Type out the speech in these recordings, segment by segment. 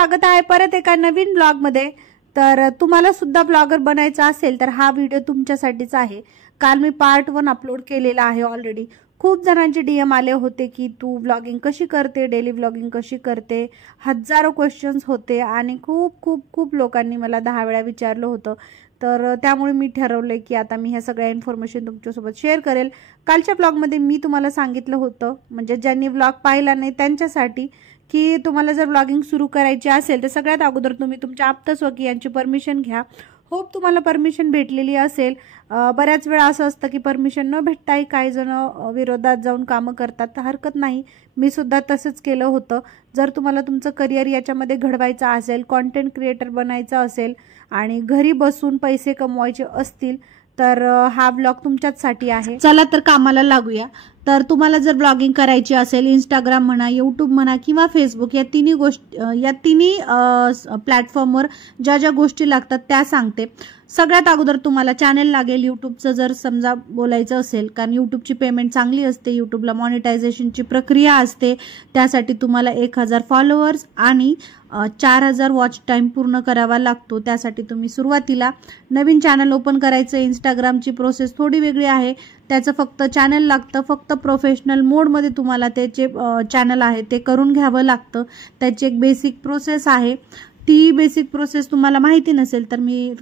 स्वागत आहे परत एका नवीन ब्लॉगमध्ये। तर तुम्हाला सुद्धा ब्लॉगर बनायचं असेल तर हा व्हिडिओ तुमच्यासाठीच आहे। काल मी पार्ट 1 अपलोड केलेला आहे ऑलरेडी। खूप जणांचे डीएम आले होते की तू व्लॉगिंग कशी करते, डेली व्लॉगिंग कशी करते, हजारो क्वेश्चन्स होते आणि खूप खूप खूप लोकांनी मला 10 वेळा विचारलं होतं। तर त्यामुळे मी ठरवले की आता मी ह्या सगळ्या इन्फॉर्मेशन तुमच्यासोबत शेअर करेल। कालच्या ब्लॉगमध्ये मी तुम्हाला सांगितलं होतं, म्हणजे ज्यांनी व्लॉग पाहिला नाही त्यांच्यासाठी, की तुम्हाला जर व्लॉगिंग सुरू करायची असेल तर सगळ्यात अगोदर तुम्ही तुमच्या आप्तस्वकीयांची परमिशन घ्या। होप तुम्हाला परमिशन भेटलेली असेल। बऱ्याच वेळा असं असतं की परमिशन न भेटताही काही जण विरोधात जाऊन कामं करतात, तर हरकत नाही, मी सुद्धा तसंच केलं होतं। जर तुम्हाला तुमचं करिअर याच्यामध्ये घडवायचं असेल, कंटेंट क्रिएटर बनायचं असेल आणि घरी बसून पैसे कमवायचे असतील तर हा ब्लॉग तुमच्याचसाठी आहे। चला तर कामाला लागूया। तर तुम्हाला जर ब्लॉगिंग करायची असेल, इंस्टाग्राम म्हणा, यूट्यूब म्हणा किंवा फेसबुक, या तिन्ही प्लॅटफॉर्मवर ज्या ज्या गोष्टी लागतात त्या सांगते। सगळ्यात अगोदर तुम्हाला चॅनल लागेल यूट्यूबचं, जर समजा बोलायचं असेल, कारण यूट्यूबची पेमेंट चांगली असते, यूट्यूबला मॉनिटायझेशनची प्रक्रिया असते। त्यासाठी तुम्हाला 1000 फॉलोअर्स आणि 4000 वॉच टाइम पूर्ण करावा लागतो। त्यासाठी तुम्ही सुरुवातीला नवीन चॅनल ओपन करायचं। इंस्टाग्रामची प्रोसेस थोडी वेगळी आहे, त्याचं फक्त चॅनल लागतं, फक्त प्रोफेशनल मोडमध्ये तुम्हाला त्याचे चॅनल आहे ते करून घ्यावं लागतं। त्याची एक बेसिक प्रोसेस आहे, ती बेसिक प्रोसेस तुम्हाला माहिती नसेल तर मी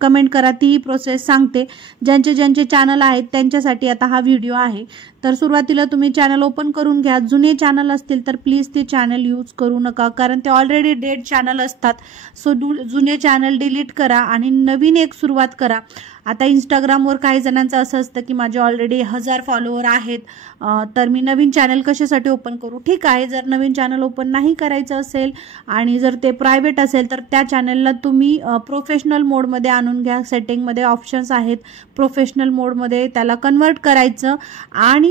कमेंट करा, ती प्रोसेस सांगते। ज्यांचे चॅनल आहेत त्यांच्यासाठी आता हा व्हिडिओ आहे। तर सुरुवातीला तुम्ही चॅनल ओपन करून घ्या। जुने चॅनल असतील तर प्लीज ते चॅनल यूज करू नका, कारण ते ऑलरेडी डेड चॅनल असतात। सो जुने चॅनल डिलीट करा आणि नवीन एक सुरुवात करा। आता इंस्टाग्रामवर काही जणांचं असं असतं की माझे ऑलरेडी 1000 फॉलोअर आहेत, तर मी नवीन चॅनल कशासाठी ओपन करू? ठीक आहे, जर नवीन चॅनल ओपन नाही करायचं असेल आणि जर ते प्रायव्हेट असेल तर त्या चॅनलला तुम्ही प्रोफेशनल मोडमध्ये आणून घ्या। सेटिंगमध्ये ऑप्शन्स आहेत, प्रोफेशनल मोडमध्ये त्याला कन्वर्ट करायचं। आणि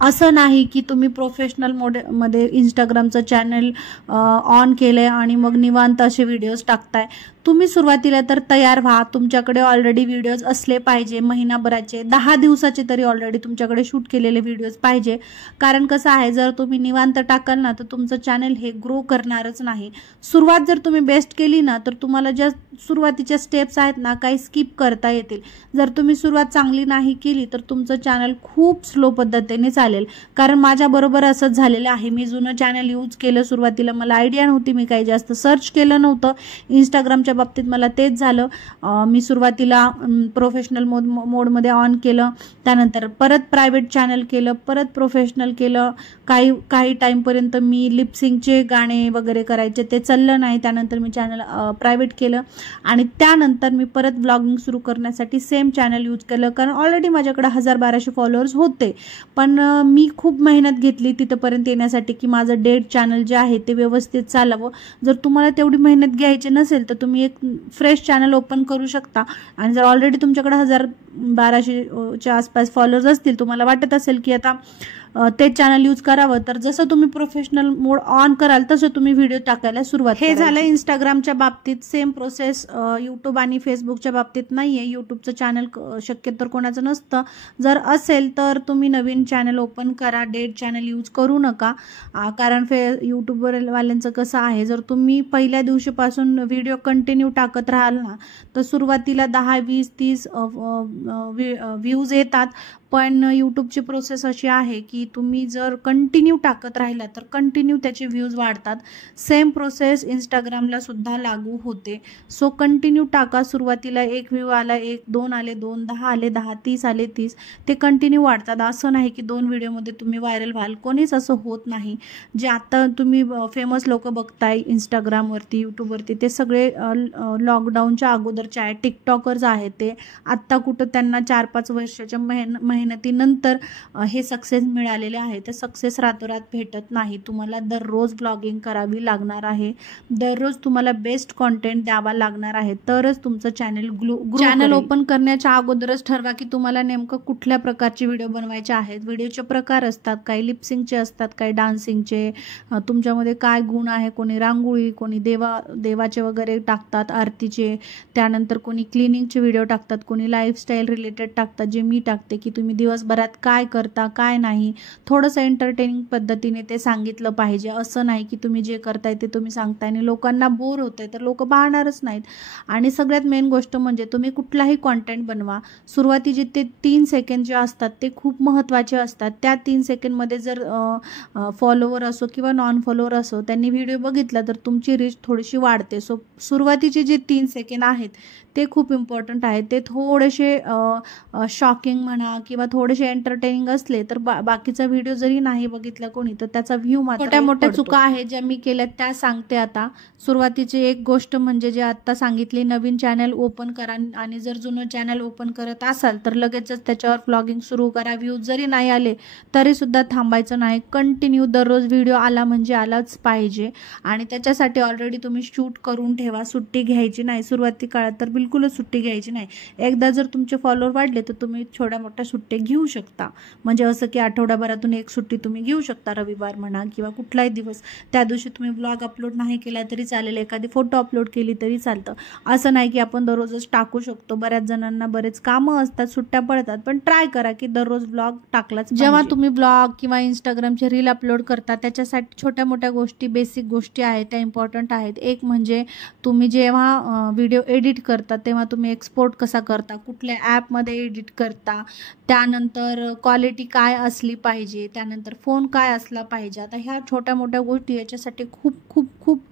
असं नाही की तुम्ही प्रोफेशनल मोडमध्ये इंस्टाग्रामचं चॅनल ऑन केलंय आणि मग निवांत असे व्हिडिओज टाकताय। तुम्ही सुरुवातीला तर तयार व्हा, तुमच्याकडे ऑलरेडी व्हिडिओज असले पाहिजे, महिनाभराचे, 10 दिवसाचे तरी ऑलरेडी तुमच्याकडे शूट केलेले व्हिडिओज पाहिजे। कारण कसं आहे, जर तुम्ही निवांत टाकाल ना तर तुमचं चॅनल हे ग्रो करणारच नाही। सुरुवात जर तुम्ही बेस्ट केली ना तर तुम्हाला ज्या सुरुवातीच्या स्टेप्स आहेत ना काही स्किप करता येतील। जर तुम्ही सुरुवात चांगली नाही केली तर तुमचं चॅनल खूप स्लो पद्धतीने चालेल। कारण माझ्याबरोबर असंच झालेलं आहे। मी जुनं चॅनल यूज केलं, सुरुवातीला मला आयडिया नव्हती, मी काही जास्त सर्च केलं नव्हतं। इंस्टाग्रामच्या बाबतीत मला तेच झालं। मी सुरुवातीला प्रोफेशनल मोडमध्ये ऑन केलं, त्यानंतर परत प्रायव्हेट चॅनल केलं, परत प्रोफेशनल केलं। काही टाईमपर्यंत मी लिपसिंगचे गाणे वगैरे करायचे, ते चाललं नाही, त्यानंतर मी चॅनल प्रायव्हेट केलं आणि त्यानंतर मी परत ब्लॉगिंग सुरू करण्यासाठी सेम चॅनल यूज केलं। कारण ऑलरेडी माझ्याकडे 1000-1200 फॉलोअर्स होते, पण मी खूप मेहनत घेतली तिथपर्यंत येण्यासाठी की माझं डेड चॅनल जे आहे ते व्यवस्थित चालावं। जर तुम्हाला तेवढी मेहनत घ्यायची नसेल तर तुम्ही एक फ्रेश चॅनल ओपन करू शकता। आणि जर ऑलरेडी तुमच्याकडे 1000-1200च्या आसपास फॉलोअर्स असतील, तुम्हाला वाटत असेल की आता ते चॅनल यूज करावं, तर जसं तुम्ही प्रोफेशनल मोड ऑन कराल तसं तुम्ही व्हिडिओ टाकायला सुरुवात कराल। हे झालं इंस्टाग्रामच्या बाबतीत। सेम प्रोसेस यूट्यूब आणि फेसबुकच्या बाबतीत नाहीये। यूट्यूबचं चॅनल शक्यतो कोणाचं नसतं, जर असेल तर तुम्ही नवीन चॅनल ओपन करा, डेड चॅनल यूज करू नका। कारण यूट्यूबवाल्यांचं कसं आहे, जर तुम्ही पहिल्या दिवशीपासून व्हिडिओ कंटिन्यू टाकत राहाल ना तर सुरुवातीला 10, 20, 30 व्ह्यूज येतात, पण यूट्यूबची प्रोसेस अशी आहे की तुम्ही जर कंटिन्यू टाकत राहिला तर कंटिन्यू त्याचे व्ह्यूज वाढतात। सेम प्रोसेस इंस्टाग्रामला सुद्धा लागू होते। सो कंटिन्यू टाका। सुरुवातीला 1 व्ह्यू आला, 1, 2 आले, 2, 10 आले, 10, 30 आले, 30, ते कंटिन्यू वाढतात। असं नाही की 2 व्हिडिओमध्ये तुम्ही व्हायरल व्हाल, कोणीच असं होत नाही। जे आता तुम्ही फेमस लोक बघताय इंस्टाग्रामवरती, यूट्यूबवरती, ते सगळे लॉकडाऊनच्या अगोदरचे आहेत, टिकटॉकर्स आहेत। ते आत्ता कुठं त्यांना 4-5 वर्षाच्या मेहनतीनंतर हे सक्सेस मिळालेले आहे। ते सक्सेस रातोरात भेटत नाही। तुम्हाला दररोज ब्लॉगिंग करावी लागणार आहे, दररोज तुम्हाला बेस्ट कंटेंट द्यावा लागणार आहे, तरच तुमचं चॅनल ओपन करण्याच्या अगोदरच ठरवा की तुम्हाला नेमकं कुठल्या प्रकारचे व्हिडिओ बनवायचे आहेत। व्हिडिओचे प्रकार असतात, काही लिपसिंगचे असतात, काही डान्सिंगचे। तुमच्यामध्ये काय गुण आहे, कोणी रांगोळी, कोणी देवाचे वगैरे टाकतात, आरतीचे, त्यानंतर कोणी क्लिनिंगचे व्हिडिओ टाकतात, कोणी लाईफस्टाईल रिलेटेड टाकतात, जे मी टाकते की तुम्ही तुम्ही दिवसभरात काय करता काय नाही, थोडंसं एंटरटेनिंग पद्धतीने ते सांगितलं पाहिजे. असं नाही की तुम्ही जे करताय ते तुम्ही सांगताय आणि लोकांना बोर होतंय तर लोक पाहणारच नाहीत. आणि सगळ्यात मेन गोष्ट म्हणजे तुम्ही कुठलाही कॉन्टेंट बनवा, सुरुवातीचे ते 3 सेकंड जे असतात ते खूप महत्त्वाचे असतात. त्या 3 सेकंडमध्ये जर फॉलोवर असो किंवा नॉन फॉलोवर असो त्यांनी व्हिडिओ बघितला तर तुमची रीच थोडीशी वाढते. सो सुरुवातीचे जे 3 सेकंड आहेत ते खूप इम्पॉर्टंट आहेत. ते थोडेसे शॉकिंग म्हणा किंवा थोडेसे एंटरटेनिंग असले तर बाकीचा व्हिडिओ जरी नाही बघितला कोणी तर त्याचा व्ह्यू मात्र छोट्या मोठ्या चुका आहेत ज्या मी केल्यात त्या सांगते आता. सुरुवातीची एक गोष्ट म्हणजे जे आत्ता सांगितली, नवीन चॅनल ओपन करा आणि जर जुनं चॅनल ओपन करत असाल तर लगेचच त्याच्यावर व्लॉगिंग सुरू करा. व्ह्यूज जरी नाही आले तरी सुद्धा थांबायचं नाही. कंटिन्यू दररोज व्हिडिओ आला म्हणजे आलाच पाहिजे आणि त्याच्यासाठी ऑलरेडी तुम्ही शूट करून ठेवा. सुट्टी घ्यायची नाही सुरुवाती काळात, तर बिलकुलच सुट्टी घ्यायची नाही. एकदा जर तुमचे फॉलोअर वाढले तर तुम्ही छोट्या मोठ्या सुट्ट्या घेऊ शकता. म्हणजे असं की आठवड्याभरातून एक सुट्टी तुम्ही घेऊ शकता, रविवार म्हणा किंवा कुठलाही दिवस. त्या दिवशी तुम्ही ब्लॉग अपलोड नाही केला तरी चालेल, एखादी फोटो अपलोड केली तरी चालतं. असं नाही की आपण दररोजच टाकू शकतो. बऱ्याच जणांना बरेच कामं असतात, सुट्ट्या पडतात, पण ट्राय करा की दररोज ब्लॉग टाकलाच. जेव्हा तुम्ही ब्लॉग किंवा इंस्टाग्रामचे रील अपलोड करता त्याच्यासाठी छोट्या मोठ्या गोष्टी, बेसिक गोष्टी आहेत त्या इम्पॉर्टंट आहेत. एक म्हणजे तुम्ही जेव्हा व्हिडिओ एडिट करता तेव्हा तुम्ही एक्सपोर्ट कसा करता, कुठल्या ॲपमध्ये एडिट करता, त्यानंतर क्वालिटी काय असली पाहिजे, त्यानंतर फोन काय असला पाहिजे. आता ह्या छोट्या मोठ्या गोष्टी याच्यासाठी खूप खूप खूप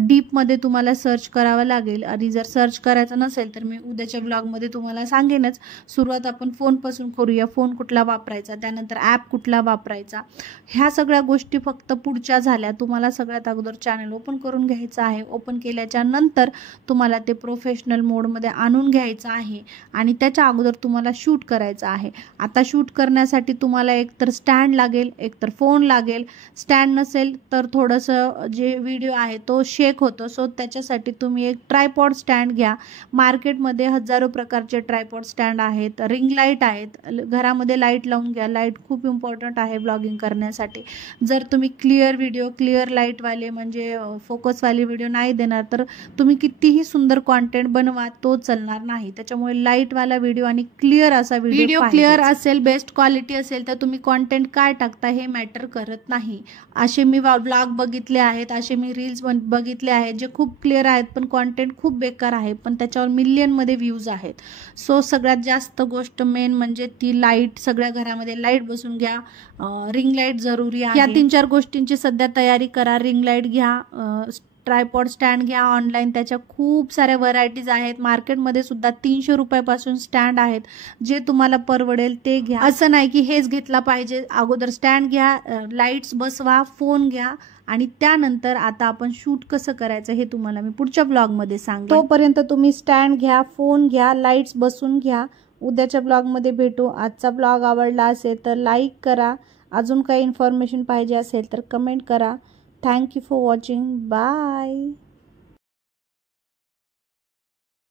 डीपमध्ये तुम्हाला सर्च करावं लागेल. आणि जर सर्च करायचं नसेल तर मी उद्याच्या ब्लॉगमध्ये तुम्हाला सांगेनच. सुरुवात आपण फोनपासून करूया. फोन कुठला वापरायचा, त्यानंतर ॲप कुठला वापरायचा, ह्या सगळ्या गोष्टी फक्त पुढच्या झाल्या. तुम्हाला सगळ्यात अगोदर चॅनल ओपन करून घ्यायचं आहे. ओपन केल्याच्या नंतर तुम्हाला ते प्रोफेशनल मोडमध्ये आणून घ्यायचं आहे आणि त्याच्या अगोदर तुम्हाला शूट करायचं आहे. आता शूट करण्यासाठी तुम्हाला एकतर स्टँड लागेल, एकतर फोन लागेल. स्टँड नसेल तर थोडंसं जे व्हिडिओ आहे तो शेक होतो. सो त्याच्यासाठी तुम्ही एक ट्रायपॉड स्टँड घ्या. मार्केटमध्ये हजारो प्रकारचे ट्रायपॉड स्टँड आहेत. रिंग लाईट आहेत. घरामध्ये लाईट लावून घ्या. लाईट खूप इम्पॉर्टंट आहे ब्लॉगिंग करण्यासाठी. जर तुम्ही क्लिअर व्हिडिओ, क्लिअर लाईटवाले म्हणजे फोकसवाले व्हिडिओ नाही देणार तर तुम्ही कितीही सुंदर कॉन्टेंट बनवा तो चालणार नाही. त्याच्यामुळे लाईटवाला व्हिडिओ आणि क्लिअर असा व्हिडिओ क्लिअर असेल, बेस्ट क्वालिटी असेल तर तुम्ही कॉन्टेंट काय टाकता हे मॅटर करत नाही. असे मी ब्लॉग बघितले आहेत, असे मी रील्स बघितले आहेत जे खूप क्लिअर आहेत पण कॉन्टेंट खूप बेकार आहे, पण त्याच्यावर मिलियनमध्ये व्ह्यूज आहेत. सो सगळ्यात जास्त गोष्ट मेन म्हणजे ती लाईट. सगळ्या घरामध्ये लाईट बसून घ्या. रिंग लाईट जरुरी आहे. या 3-4 गोष्टींची सध्या तयारी करा. रिंग लाईट घ्या, ट्रायपॉड स्टँड घ्या ऑनलाईन. त्याच्या खूप साऱ्या व्हरायटीज आहेत. मार्केटमध्ये सुद्धा 300 रुपयापासून स्टँड आहेत. जे तुम्हाला परवडेल ते घ्या. असं नाही की हेच घेतला पाहिजे. अगोदर स्टँड घ्या, लाईट्स बसवा, फोन घ्या आणि त्यानंतर आता आपण शूट कसं करायचं हे तुम्हाला मी पुढच्या ब्लॉगमध्ये सांगेन. तोपर्यंत तुम्ही स्टँड घ्या, फोन घ्या, लाईट्स बसून घ्या. उद्याच्या ब्लॉगमध्ये भेटू. आजचा ब्लॉग आवडला असेल तर लाईक करा. अजून काही इन्फॉर्मेशन पाहिजे असेल तर कमेंट करा. Thank you for watching. Bye.